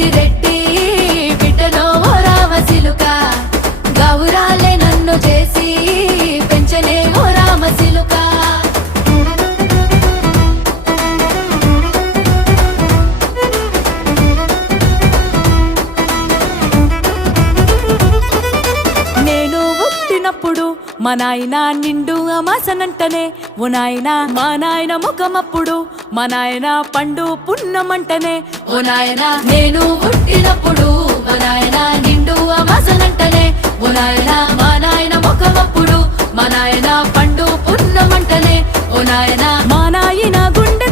పెద్దిరెడ్డి బిడ్డలో ఓ రామసిలుక గౌరాలే నన్ను చేసి పెంచనే ఓ రామసిలుక నేను పుట్టినప్పుడు మా నాయన నిండు అమాసనంటనే ఓ నాయన మా నాయన ముఖమప్పుడు మా నాయన పండు పున్నమంటనే ఓ నాయన నేను పుట్టినప్పుడు మా నాయన నిండు అమాసనంటనే ఓ నాయన మా నాయన ముఖమప్పుడు మా నాయన పండు పున్నమంటనే ఓ నాయన మా నాయన గుండె